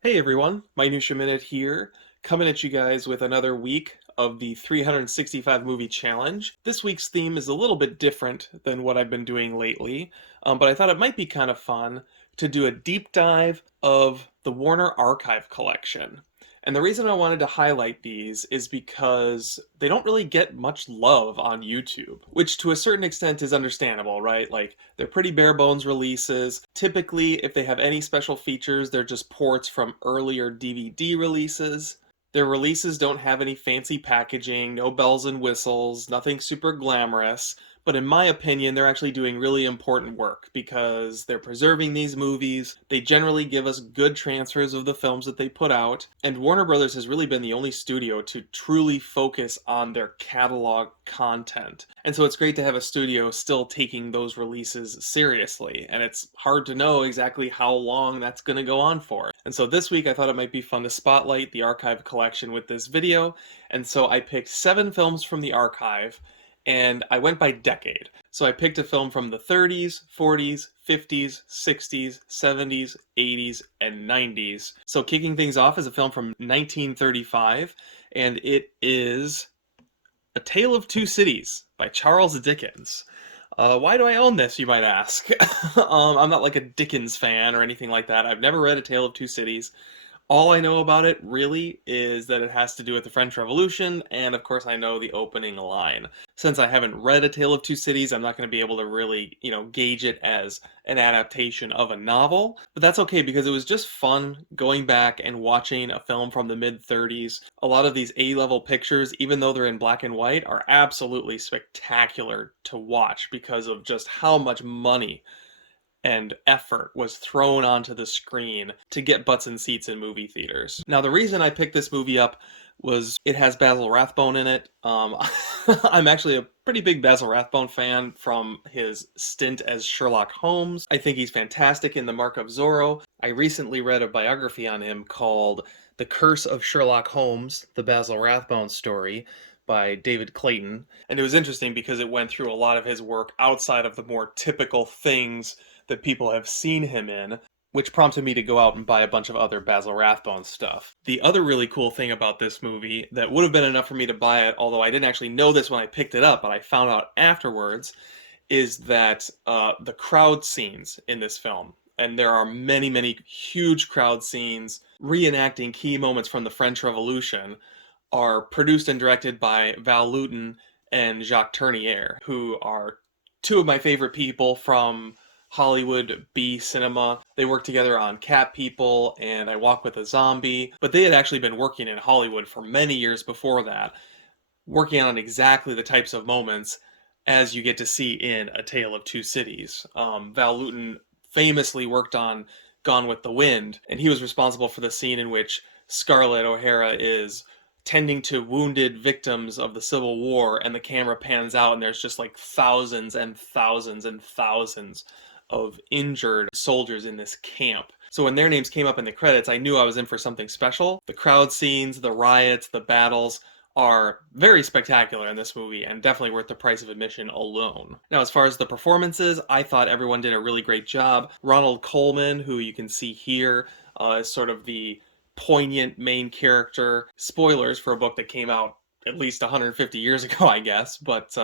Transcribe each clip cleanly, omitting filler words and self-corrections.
Hey everyone, Minutia Minute here, coming at you guys with another week of the 365 movie challenge. This week's theme is a little bit different than what I've been doing lately, but I thought it might be kind of fun to do a deep dive of the Warner Archive collection. And the reason I wanted to highlight these is because they don't really get much love on YouTube, which to a certain extent is understandable, right? Like, they're pretty bare bones releases. Typically, if they have any special features, they're just ports from earlier DVD releases. Their releases don't have any fancy packaging, no bells and whistles, nothing super glamorous. But in my opinion, they're actually doing really important work because they're preserving these movies. They generally give us good transfers of the films that they put out. And Warner Brothers has really been the only studio to truly focus on their catalog content. And so it's great to have a studio still taking those releases seriously. And it's hard to know exactly how long that's going to go on for. And so this week I thought it might be fun to spotlight the archive collection with this video. And so I picked 7 films from the archive and I went by decade. So I picked a film from the 30s, 40s, 50s, 60s, 70s, 80s, and 90s. So kicking things off is a film from 1935, and it is A Tale of Two Cities by Charles Dickens. Why do I own this, you might ask? I'm not like a Dickens fan or anything like that. I've never read A Tale of Two Cities. All I know about it really is that it has to do with the French Revolution, and of course I know the opening line. Since I haven't read A Tale of Two Cities, I'm not going to be able to really, gauge it as an adaptation of a novel, but that's okay because it was just fun going back and watching a film from the mid-30s. A lot of these A-level pictures, even though they're in black and white, are absolutely spectacular to watch because of just how much money and effort was thrown onto the screen to get butts and seats in movie theaters. Now, the reason I picked this movie up was it has Basil Rathbone in it. I'm actually a pretty big Basil Rathbone fan from his stint as Sherlock Holmes. I think he's fantastic in The Mark of Zorro. I recently read a biography on him called The Curse of Sherlock Holmes, the Basil Rathbone story, by David Clayton. And it was interesting because it went through a lot of his work outside of the more typical things that people have seen him in, which prompted me to go out and buy a bunch of other Basil Rathbone stuff. The other really cool thing about this movie that would have been enough for me to buy it, although I didn't actually know this when I picked it up, but I found out afterwards, is that the crowd scenes in this film, and there are many, many huge crowd scenes reenacting key moments from the French Revolution, are produced and directed by Val Lewton and Jacques Tourneur, who are two of my favorite people from Hollywood B cinema. They worked together on Cat People and I Walk with a Zombie, but they had actually been working in Hollywood for many years before that, working on exactly the types of moments as you get to see in A Tale of Two Cities. Val Lewton famously worked on Gone with the Wind, and he was responsible for the scene in which Scarlett O'Hara is tending to wounded victims of the Civil War, and the camera pans out, and there's just like thousands and thousands and thousands of injured soldiers in this camp. So when their names came up in the credits, I knew I was in for something special. The crowd scenes, the riots, the battles are very spectacular in this movie and definitely worth the price of admission alone. Now, as far as the performances, I thought everyone did a really great job. Ronald Colman, who you can see here, is sort of the poignant main character. Spoilers for a book that came out at least 150 years ago, I guess, but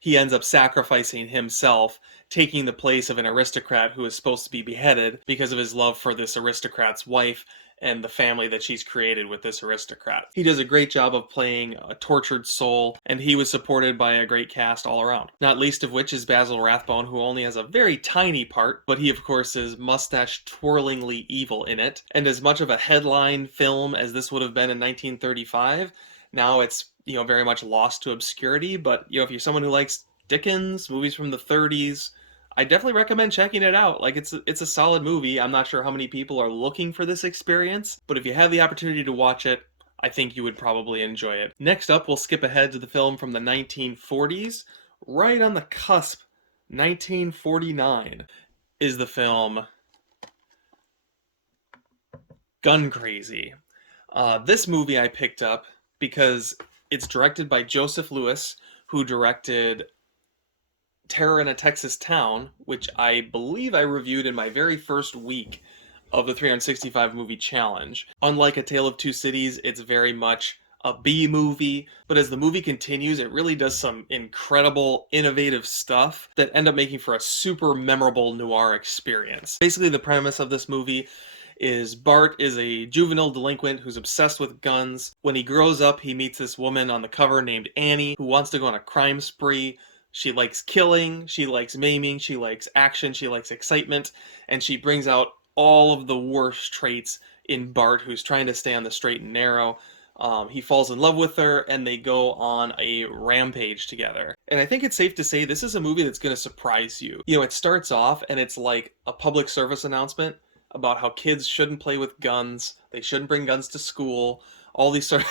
he ends up sacrificing himself, taking the place of an aristocrat who is supposed to be beheaded because of his love for this aristocrat's wife and the family that she's created with this aristocrat. He does a great job of playing a tortured soul, and he was supported by a great cast all around. Not least of which is Basil Rathbone, who only has a very tiny part, but he of course is mustache-twirlingly evil in it. And as much of a headline film as this would have been in 1935, now it's, very much lost to obscurity, but, if you're someone who likes Dickens, movies from the 30s, I definitely recommend checking it out. Like, it's a solid movie. I'm not sure how many people are looking for this experience, but if you have the opportunity to watch it, I think you would probably enjoy it. Next up, we'll skip ahead to the film from the 1940s. Right on the cusp, 1949, is the film Gun Crazy. This movie I picked up because it's directed by Joseph Lewis, who directed Terror in a Texas Town, which I believe I reviewed in my very first week of the 365 movie challenge. Unlike A Tale of Two Cities, it's very much a B movie, but as the movie continues, it really does some incredible, innovative stuff that end up making for a super memorable noir experience. Basically, the premise of this movie is Bart is a juvenile delinquent who's obsessed with guns. When he grows up, he meets this woman on the cover named Annie who wants to go on a crime spree. She likes killing, she likes maiming, she likes action, she likes excitement, and she brings out all of the worst traits in Bart, who's trying to stay on the straight and narrow. He falls in love with her, and they go on a rampage together. And I think it's safe to say this is a movie that's going to surprise you. You know, it starts off, and it's like a public service announcement about how kids shouldn't play with guns, they shouldn't bring guns to school, all these sort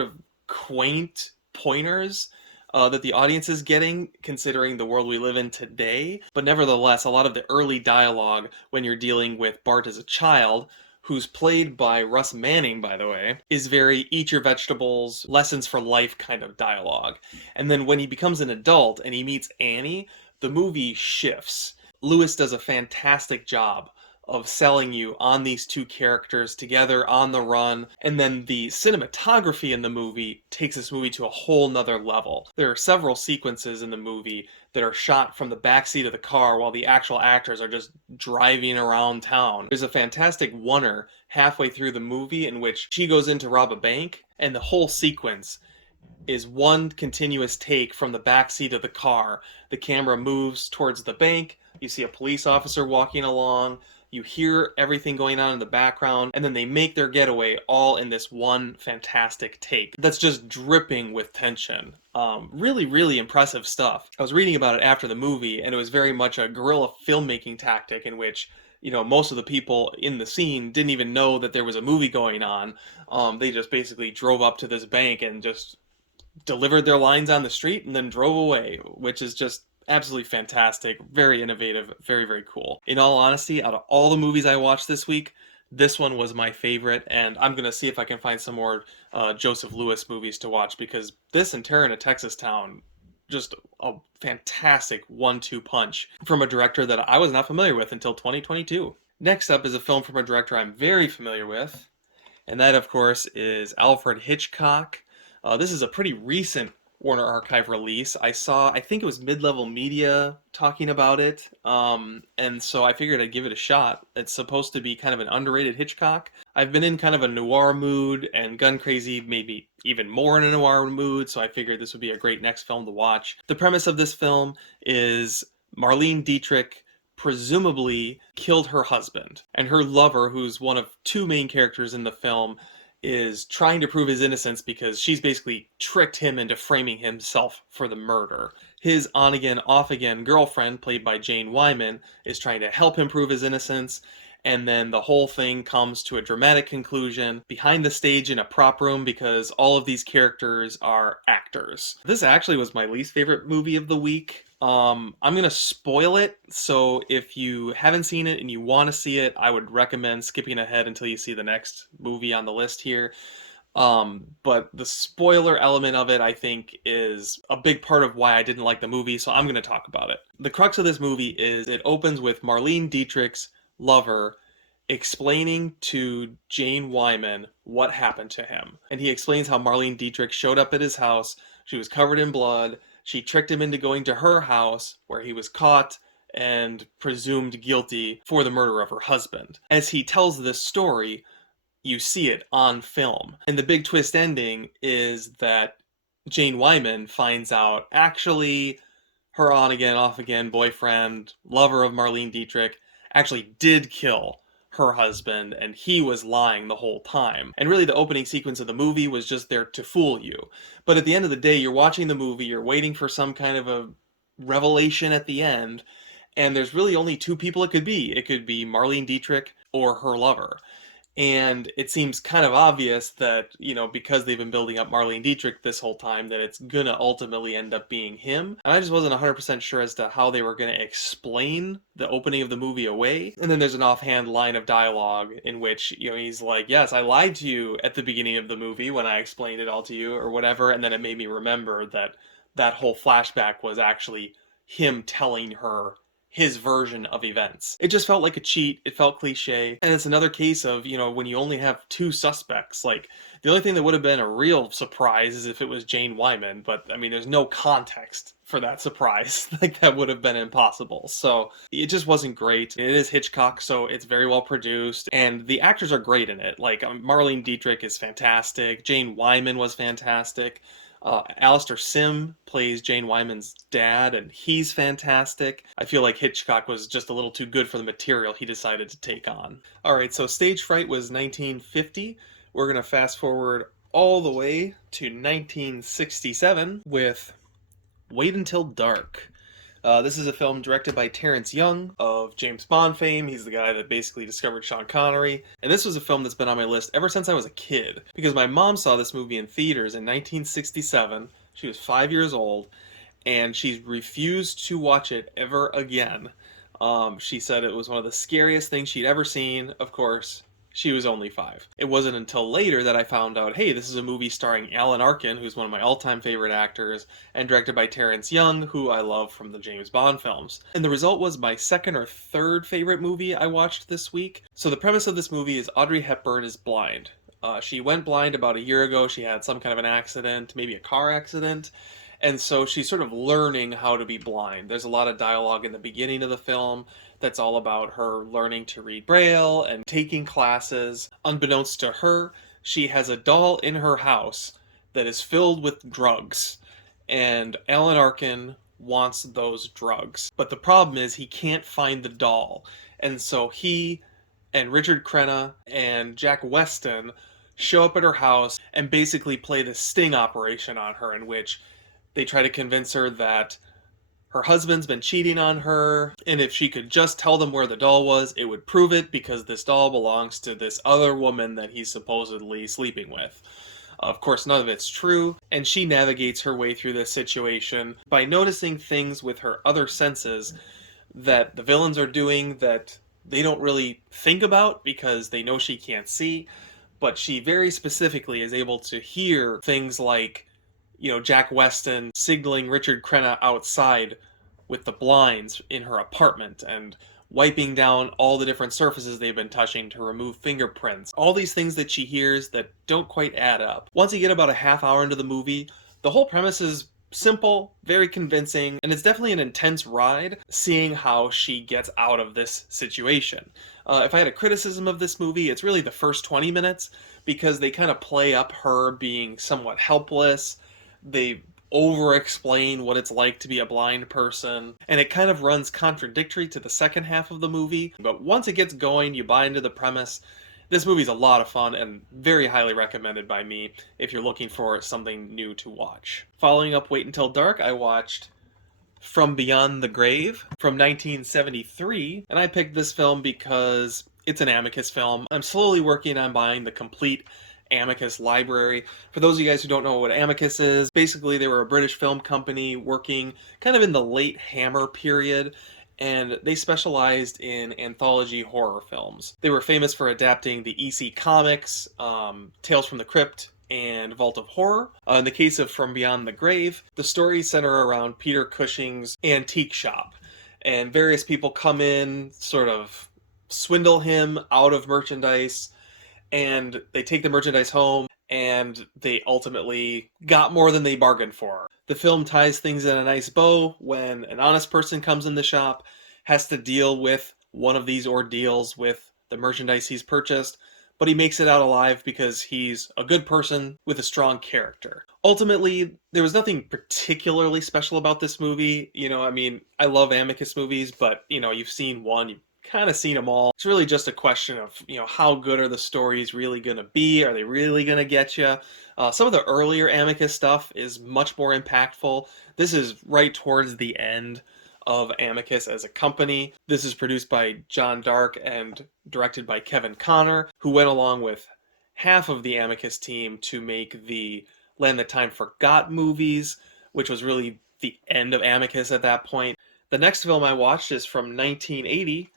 of quaint pointers that the audience is getting, considering the world we live in today. But nevertheless, a lot of the early dialogue when you're dealing with Bart as a child, who's played by Russ Manning, by the way, is very eat your vegetables, lessons for life kind of dialogue. And then when he becomes an adult and he meets Annie, the movie shifts. Lewis does a fantastic job of selling you on these two characters together on the run, and then the cinematography in the movie takes this movie to a whole nother level. There are several sequences in the movie that are shot from the backseat of the car while the actual actors are just driving around town. There's a fantastic oneer halfway through the movie in which she goes in to rob a bank, and the whole sequence is one continuous take from the backseat of the car. The camera moves towards the bank, you see a police officer walking along, you hear everything going on in the background, and then they make their getaway all in this one fantastic take that's just dripping with tension. Really, really impressive stuff. I was reading about it after the movie, and it was very much a guerrilla filmmaking tactic in which, you know, most of the people in the scene didn't even know that there was a movie going on. They just basically drove up to this bank and just delivered their lines on the street and then drove away, which is just absolutely fantastic, very innovative, very, very cool. In all honesty, out of all the movies I watched this week, this one was my favorite, and I'm going to see if I can find some more Joseph Lewis movies to watch, because this and Terror in a Texas Town, just a fantastic 1-2 punch from a director that I was not familiar with until 2022. Next up is a film from a director I'm very familiar with, and that, of course, is Alfred Hitchcock. This is a pretty recent Warner Archive release. I think it was Mid-Level Media talking about it, and so I figured I'd give it a shot. It's supposed to be kind of an underrated Hitchcock. I've been in kind of a noir mood, and Gun Crazy maybe even more in a noir mood, so I figured this would be a great next film to watch. The premise of this film is Marlene Dietrich presumably killed her husband, and her lover, who's one of two main characters in the film, is trying to prove his innocence because she's basically tricked him into framing himself for the murder. His on-again, off-again girlfriend, played by Jane Wyman, is trying to help him prove his innocence, and then the whole thing comes to a dramatic conclusion behind the stage in a prop room because all of these characters are actors. This actually was my least favorite movie of the week. I'm going to spoil it, so if you haven't seen it and you want to see it, I would recommend skipping ahead until you see the next movie on the list here. But the spoiler element of it, I think, is a big part of why I didn't like the movie, so I'm going to talk about it. The crux of this movie is it opens with Marlene Dietrich's lover explaining to Jane Wyman what happened to him. And he explains how Marlene Dietrich showed up at his house, she was covered in blood, she tricked him into going to her house, where he was caught and presumed guilty for the murder of her husband. As he tells this story, you see it on film. And the big twist ending is that Jane Wyman finds out actually her on-again, off-again boyfriend, lover of Marlene Dietrich, actually did kill her husband, and he was lying the whole time. And really the opening sequence of the movie was just there to fool you. But at the end of the day, you're watching the movie, you're waiting for some kind of a revelation at the end, and there's really only two people it could be. It could be Marlene Dietrich or her lover. And it seems kind of obvious that, you know, because they've been building up Marlene Dietrich this whole time, that it's gonna ultimately end up being him. And I just wasn't 100% sure as to how they were gonna explain the opening of the movie away. And then there's an offhand line of dialogue in which, you know, he's like, yes, I lied to you at the beginning of the movie when I explained it all to you or whatever. And then it made me remember that that whole flashback was actually him telling her his version of events. It just felt like a cheat. It felt cliche. And it's another case of, when you only have two suspects, like the only thing that would have been a real surprise is if it was Jane Wyman, but I mean, there's no context for that surprise. Like that would have been impossible. So it just wasn't great. It is Hitchcock, so it's very well produced, and the actors are great in it. Like Marlene Dietrich is fantastic. Jane Wyman was fantastic. Alistair Sim plays Jane Wyman's dad, and he's fantastic. I feel like Hitchcock was just a little too good for the material he decided to take on. All right, so Stage Fright was 1950. We're going to fast forward all the way to 1967 with Wait Until Dark. This is a film directed by Terrence Young of James Bond fame. He's the guy that basically discovered Sean Connery. And this was a film that's been on my list ever since I was a kid, because my mom saw this movie in theaters in 1967. She was 5 years old, and she refused to watch it ever again. She said it was one of the scariest things she'd ever seen. Of course, she was only 5. It wasn't until later that I found out, hey, this is a movie starring Alan Arkin, who's one of my all-time favorite actors, and directed by Terrence Young, who I love from the James Bond films. And the result was my second or third favorite movie I watched this week. So the premise of this movie is Audrey Hepburn is blind. She went blind about a year ago. She had some kind of an accident, maybe a car accident. And so she's sort of learning how to be blind. There's a lot of dialogue in the beginning of the film that's all about her learning to read Braille and taking classes. Unbeknownst to her, she has a doll in her house that is filled with drugs. And Alan Arkin wants those drugs. But the problem is he can't find the doll. And so he and Richard Crenna and Jack Weston show up at her house and basically play the sting operation on her, in which they try to convince her that her husband's been cheating on her, and if she could just tell them where the doll was, it would prove it, because this doll belongs to this other woman that he's supposedly sleeping with. Of course, none of it's true, and she navigates her way through this situation by noticing things with her other senses that the villains are doing that they don't really think about because they know she can't see, but she very specifically is able to hear things like, Jack Weston signaling Richard Crenna outside with the blinds in her apartment and wiping down all the different surfaces they've been touching to remove fingerprints. All these things that she hears that don't quite add up. Once you get about a half hour into the movie, the whole premise is simple, very convincing, and it's definitely an intense ride seeing how she gets out of this situation. If I had a criticism of this movie, it's really the first 20 minutes, because they kind of play up her being somewhat helpless. They over-explain what it's like to be a blind person, and it kind of runs contradictory to the second half of the movie. But once it gets going, you buy into the premise. This movie's a lot of fun and very highly recommended by me if you're looking for something new to watch. Following up Wait Until Dark, I watched From Beyond the Grave from 1973, and I picked this film because it's an Amicus film. I'm slowly working on buying the complete Amicus library. For those of you guys who don't know what Amicus is, basically they were a British film company working kind of in the late Hammer period, and they specialized in anthology horror films. They were famous for adapting the EC Comics, Tales from the Crypt, and Vault of Horror. In the case of From Beyond the Grave, the stories center around Peter Cushing's antique shop, and various people come in, sort of swindle him out of merchandise, and they take the merchandise home, and they ultimately got more than they bargained for. The film ties things in a nice bow when an honest person comes in the shop, has to deal with one of these ordeals with the merchandise he's purchased, but he makes it out alive because he's a good person with a strong character. Ultimately, there was nothing particularly special about this movie. I love Amicus movies, but, you've seen one, you've kind of seen them all. It's really just a question of, how good are the stories really going to be? Are they really going to get you? Some of the earlier Amicus stuff is much more impactful. This is right towards the end of Amicus as a company. This is produced by John Dark and directed by Kevin Connor, who went along with half of the Amicus team to make the Land That Time Forgot movies, which was really the end of Amicus at that point. The next film I watched is from 1980,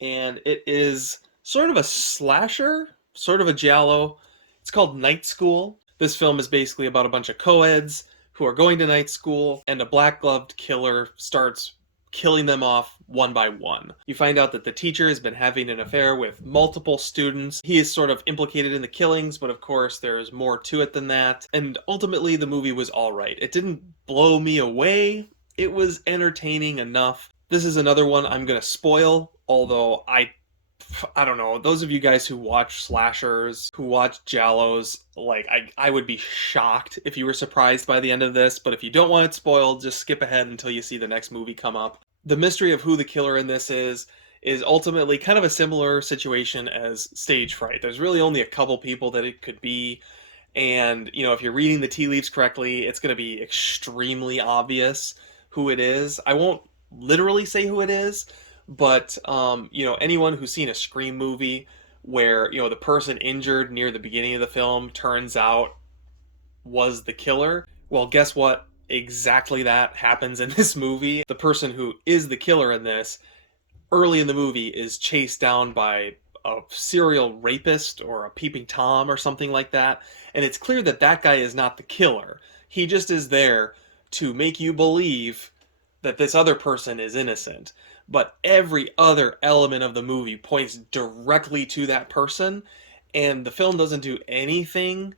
and it is sort of a slasher, sort of a giallo. It's called Night School. This film is basically about a bunch of co-eds who are going to night school, and a black-gloved killer starts killing them off one by one. You find out that the teacher has been having an affair with multiple students. He is sort of implicated in the killings, but of course there's more to it than that. And ultimately the movie was alright. It didn't blow me away. It was entertaining enough. This is another one I'm gonna spoil, although I don't know, those of you guys who watch slashers, who watch giallos, like, I would be shocked if you were surprised by the end of this, but if you don't want it spoiled, just skip ahead until you see the next movie come up. The mystery of who the killer in this is ultimately kind of a similar situation as Stage Fright. There's really only a couple people that it could be, and, you know, if you're reading the tea leaves correctly, it's going to be extremely obvious who it is. I won't literally say who it is, but you know, anyone who's seen a Scream movie where, you know, the person injured near the beginning of the film turns out was the killer, well, guess what? Exactly that happens in this movie. The person who is the killer in this, early in the movie, is chased down by a serial rapist or a peeping Tom or something like that, and it's clear that that guy is not the killer. He just is there to make you believe that this other person is innocent. But every other element of the movie points directly to that person, and the film doesn't do anything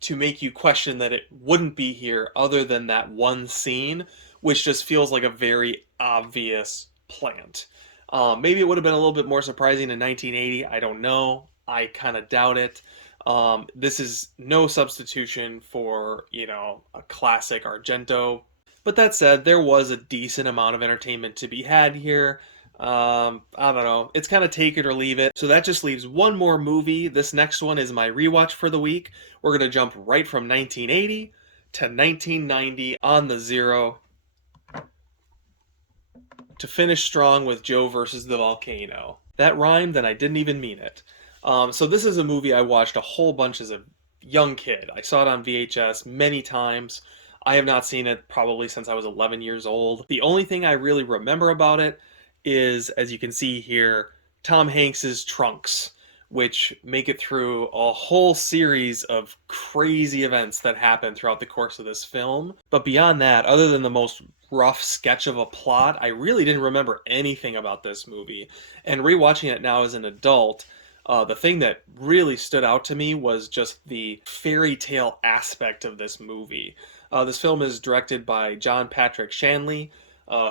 to make you question that it wouldn't be here other than that one scene, which just feels like a very obvious plant. Maybe it would have been a little bit more surprising in 1980. I don't know. I kind of doubt it. This is no substitution for, you know, a classic Argento. But that said, there was a decent amount of entertainment to be had here. I don't know. It's kind of take it or leave it. So that just leaves one more movie. This next one is my rewatch for the week. We're going to jump right from 1980 to 1990 on the zero to finish strong with Joe versus the Volcano. That rhymed and I didn't even mean it. So this is a movie I watched a whole bunch as a young kid. I saw it on VHS many times. I have not seen it probably since I was 11 years old. The only thing I really remember about it is, as you can see here, Tom Hanks's trunks, which make it through a whole series of crazy events that happen throughout the course of this film. But beyond that, other than the most rough sketch of a plot, I really didn't remember anything about this movie. And rewatching it now as an adult, the thing that really stood out to me was just the fairy tale aspect of this movie. This film is directed by John Patrick Shanley,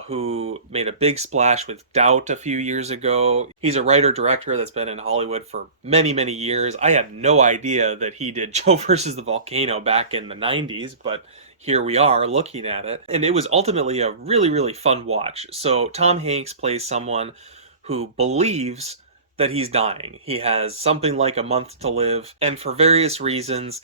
who made a big splash with Doubt a few years ago. He's a writer-director that's been in Hollywood for many, many years. I had no idea that he did Joe versus the Volcano back in the 90s, but here we are looking at it. And it was ultimately a really, really fun watch. So Tom Hanks plays someone who believes that he's dying. He has something like a month to live, and for various reasons,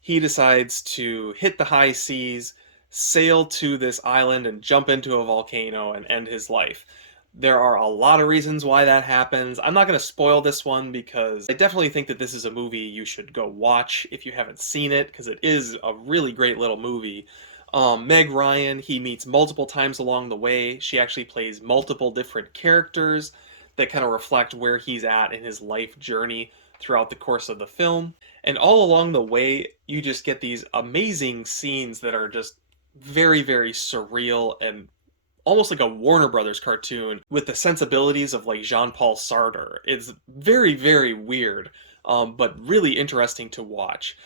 he decides to hit the high seas, sail to this island, and jump into a volcano and end his life. There are a lot of reasons why that happens. I'm not going to spoil this one because I definitely think that this is a movie you should go watch if you haven't seen it, because it is a really great little movie. Meg Ryan, he meets multiple times along the way. She actually plays multiple different characters that kind of reflect where he's at in his life journey throughout the course of the film. And all along the way, you just get these amazing scenes that are just very, very surreal and almost like a Warner Brothers cartoon with the sensibilities of like Jean-Paul Sartre. It's very, very weird, but really interesting to watch.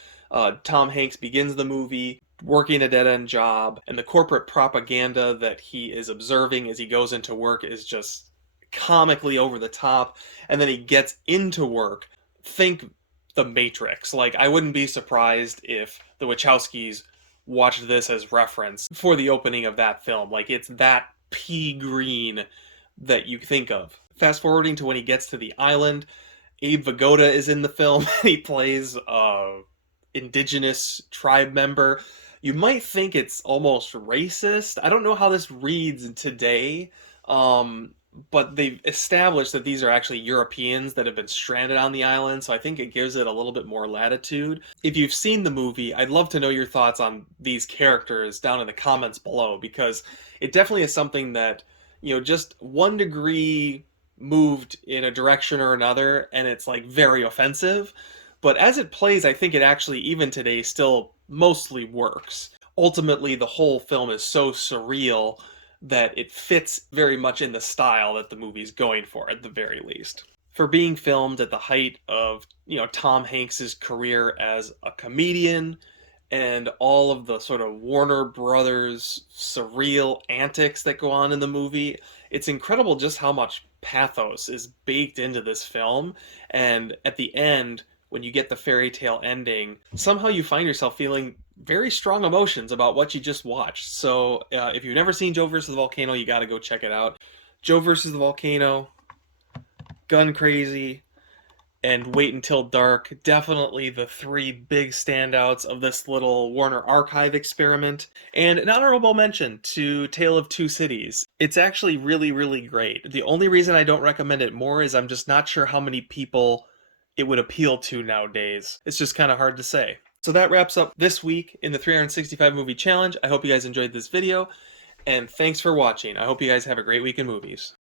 Tom Hanks begins the movie working a dead-end job, and the corporate propaganda that he is observing as he goes into work is just comically over the top, and then he gets into work. Think The Matrix. Like, I wouldn't be surprised if the Wachowskis watched this as reference for the opening of that film. Like, it's that pea green that you think of. Fast forwarding to when he gets to the island, Abe Vigoda is in the film. He plays a indigenous tribe member. You might think it's almost racist. I don't know how this reads today, but they've established that these are actually Europeans that have been stranded on the island, so I think it gives it a little bit more latitude. If you've seen the movie, I'd love to know your thoughts on these characters down in the comments below, because it definitely is something that, you know, just 1 degree moved in a direction or another, and it's like very offensive. But as it plays, I think it actually, even today, still mostly works. Ultimately, the whole film is so surreal that it fits very much in the style that the movie's going for, at the very least. For being filmed at the height of, Tom Hanks's career as a comedian and all of the sort of Warner Brothers surreal antics that go on in the movie, it's incredible just how much pathos is baked into this film. And at the end, when you get the fairy tale ending, somehow you find yourself feeling very strong emotions about what you just watched. So if you've never seen Joe versus the Volcano, you got to go check it out. Joe versus the Volcano, Gun Crazy, and Wait Until Dark, definitely the three big standouts of this little Warner Archive experiment. And an honorable mention to Tale of Two Cities. It's actually really, really great. The only reason I don't recommend it more is I'm just not sure how many people it would appeal to nowadays. It's just kind of hard to say. So that wraps up this week in the 365 Movie Challenge. I hope you guys enjoyed this video, and thanks for watching. I hope you guys have a great week in movies.